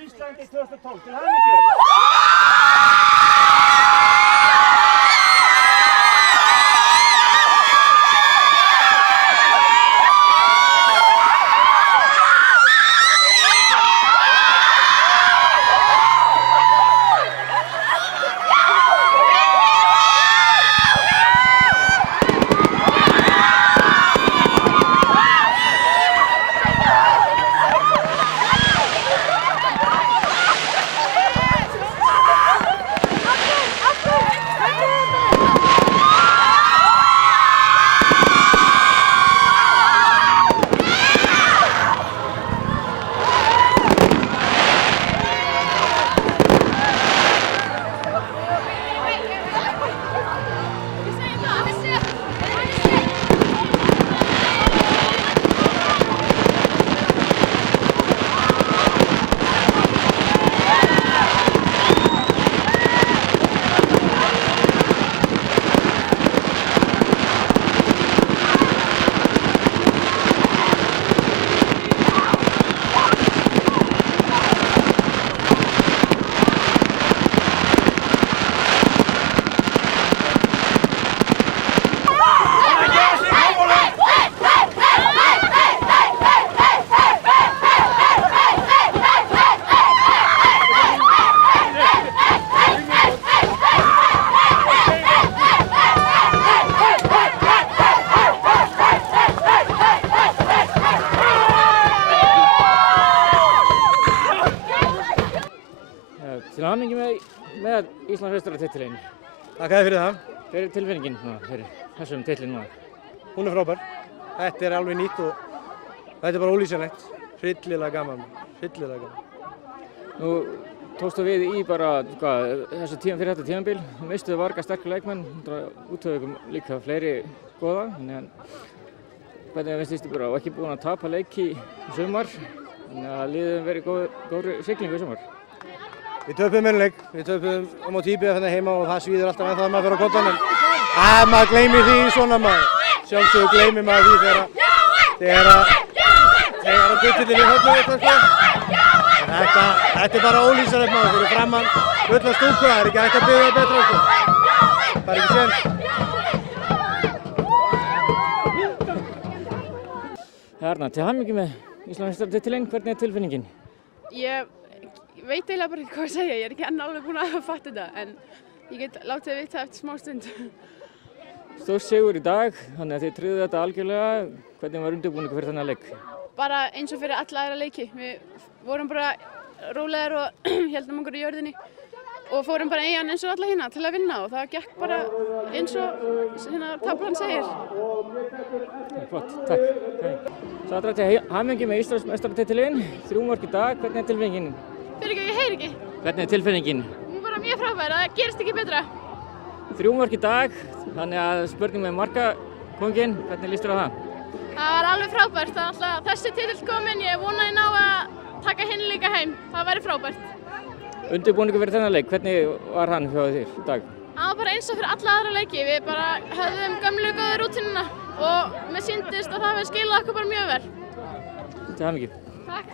Íslandi 2012. Til hamingju! Til hamingju með Íslandsmeistaratitilinn. Þakka þér fyrir það. Hver er tilfinningin fyrir þessum titlinn núna? Hún er frábær. Þetta er alveg nýtt og þetta er bara ólýsanlegt. Hryllilega gaman. Hryllilega gaman. Nú tókstu við í bara þessu fyrir þetta tímabil. Mistuðu marga sterkir leikmenn, útvöðum líka fleiri góða. Hvernig finnst ykkur og ekki búin að tapa leiki í sumar. Þannig að liðið verið góðri siglingu í sumar. Við töpuðum einu leik. Við töpuðum á móti IBF hérna heima og það svíður alltaf ennþá að maður fer á koddanum. Maður gleymir því svona maður. Sjálfsögðu gleymir maður því þegar titillinn í höfnu sko. Þetta er bara ólýsanlegt maður fyrir framann fulla stúku. Það er ekki hægt að biðja betra sko. Það er ekki séns. Erna, til hamingju með Íslandsmeistaratitilinn. Hvernig er tilfinningin? Ég veit eiginlega bara ekki hvað að segja, ég er ekki enn alveg búin að fatta þetta, en ég get látið að vita eftir smá stund. Stór sigur í dag, þannig að þið tryggðu þetta algjörlega. Hvernig var undirbúningur fyrir þennan leik? Bara eins og fyrir alla aðra leiki. Við vorum bara rólegar og héldum okkur í jörðinni og fórum bara eigin eins og alla hérna til að vinna og það gekk bara eins og taflan segir. Flott, takk. Sandra, til hamingju með Íslandsmeistaratitilinn. 3 mörk í dag, hvernig er tilfinningin? Fyrir ekki, ég heyri ekki. Hvernig er tilfinningin? Hún er bara mjög frábær, það gerist ekki betra. 3 mörk í dag, þannig að spurning með markakónginn, hvernig líst þér á það? Það var alveg frábært, það er alltaf þessi titill kominn, ég vonaði ná að taka hinn líka heim, það væri frábært. Undirbúningur fyrir þennan leik, hvernig var hann hjá þér í dag? Það var bara eins og fyrir alla aðra leiki, við bara höfðum gömlu góðu rútínuna og mér sýndist að það hefði skilað okkur bara mjög vel. Til hamingju. Takk.